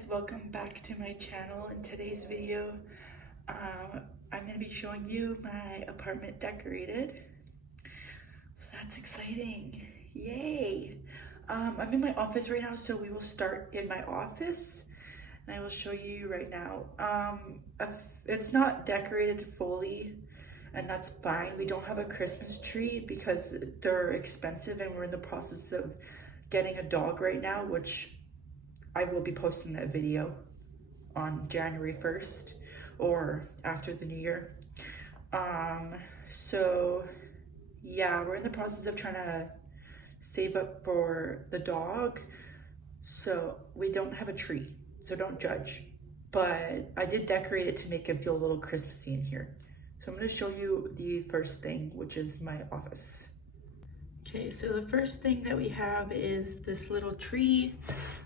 guys, welcome back to my channel. In today's video, I'm going to be showing you my apartment decorated. So that's exciting. Yay! I'm in my office right now, so we will start in my office and I will show you right now. It's not decorated fully, and that's fine. We don't have a Christmas tree because they're expensive and we're in the process of getting a dog right now, which I will be posting that video on January 1st or after the new year. So yeah, we're in the process of trying to save up for the dog. So we don't have a tree, so don't judge. But I did decorate it to make it feel a little Christmassy in here. So I'm gonna show you the first thing, which is my office. Okay, so the first thing that we have is this little tree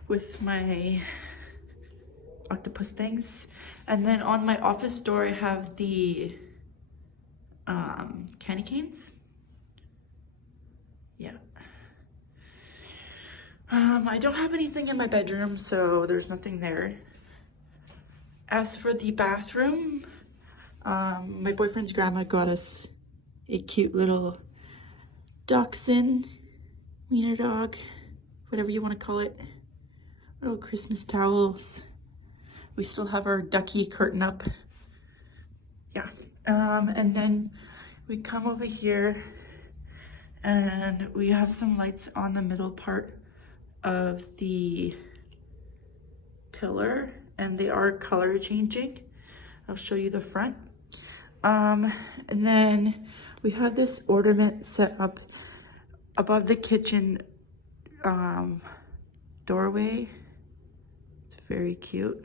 with my octopus things. And then on my office door, I have the candy canes. Yeah. I don't have anything in my bedroom, so there's nothing there. As for the bathroom, my boyfriend's grandma got us a cute little dachshund, wiener dog, whatever you want to call it. Little Christmas towels. We still have our ducky curtain up. Yeah. And then we come over here and we have some lights on the middle part of the pillar, and they are color changing. I'll show you the front. And then we have this ornament set up above the kitchen doorway. It's very cute.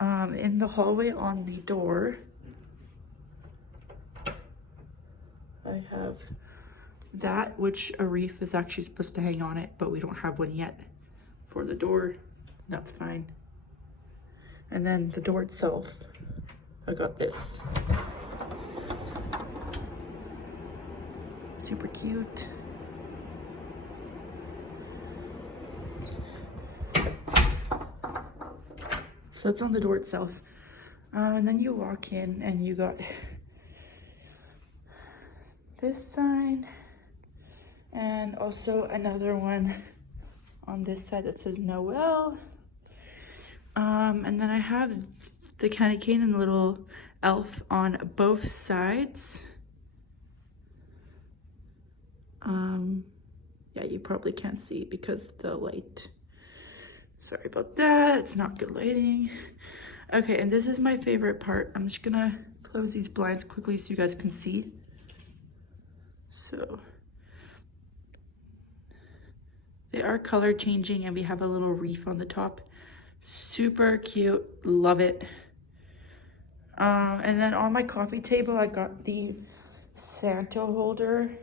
In the hallway on the door, I have that, which a wreath is actually supposed to hang on it, but we don't have one yet for the door. That's fine. And then the door itself, I got this. Super cute. So that's on the door itself. And then you walk in and you got this sign and also another one on this side that says Noel. And then I have the candy cane and the little elf on both sides. Yeah, you probably can't see because of the light. Sorry about that, it's not good lighting. Okay, and this is my favorite part. I'm just gonna close these blinds quickly so you guys can see. So, they are color changing and we have a little wreath on the top. Super cute, love it. And then on my coffee table, I got the Santa holder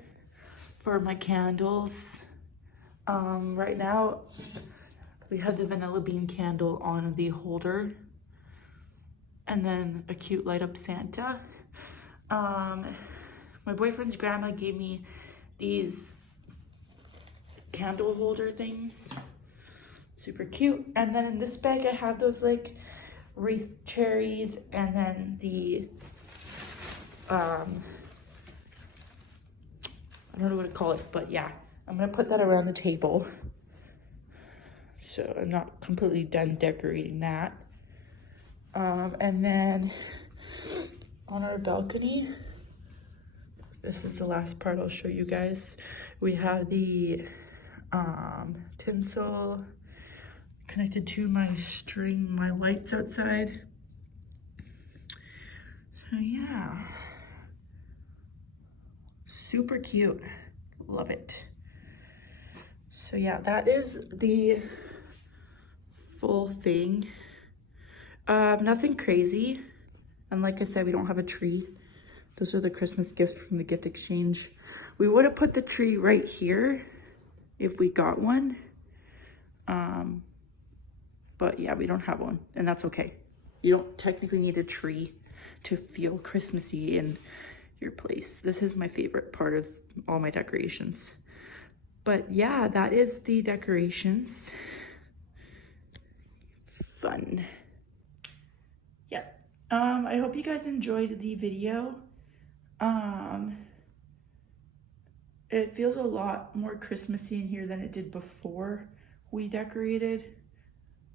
for my candles. Right now, we have the vanilla bean candle on the holder and then a cute light up Santa. My boyfriend's grandma gave me these candle holder things. Super cute. And then in this bag, I have those like wreath cherries and then the, I don't know what to call it, but yeah, I'm gonna put that around the table. So I'm not completely done decorating that. And then on our balcony, this is the last part I'll show you guys. We have the tinsel connected to my my lights outside. So yeah, super cute, love it. So yeah, that is the full thing. Nothing crazy, and like I said, we don't have a tree. Those are the Christmas gifts from the gift exchange. We would have put the tree right here if we got one, but yeah, we don't have one, and that's okay. You don't technically need a tree to feel Christmassy in your place. This is my favorite part of all my decorations. But yeah, that is the decorations. fun. Yeah. I hope you guys enjoyed the video. It feels a lot more Christmassy in here than it did before we decorated.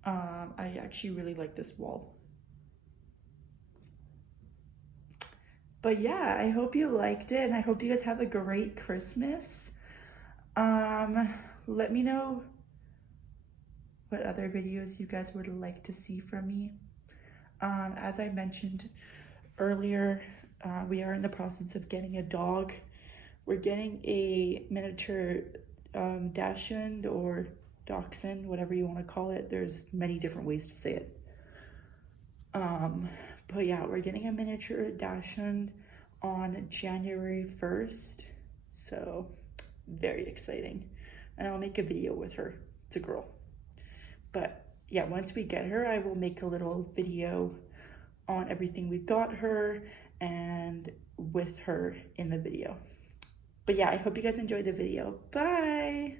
I actually really like this wall. But yeah, I hope you liked it, and I hope you guys have a great Christmas. Let me know what other videos you guys would like to see from me. As I mentioned earlier, we are in the process of getting a dog. We're getting a miniature dachshund or dachshund, whatever you want to call it. There's many different ways to say it. But yeah, we're getting a miniature dachshund on January 1st. So very exciting. And I'll make a video with her. It's a girl. But yeah, once we get her, I will make a little video on everything we got her and with her in the video. But yeah, I hope you guys enjoyed the video. Bye!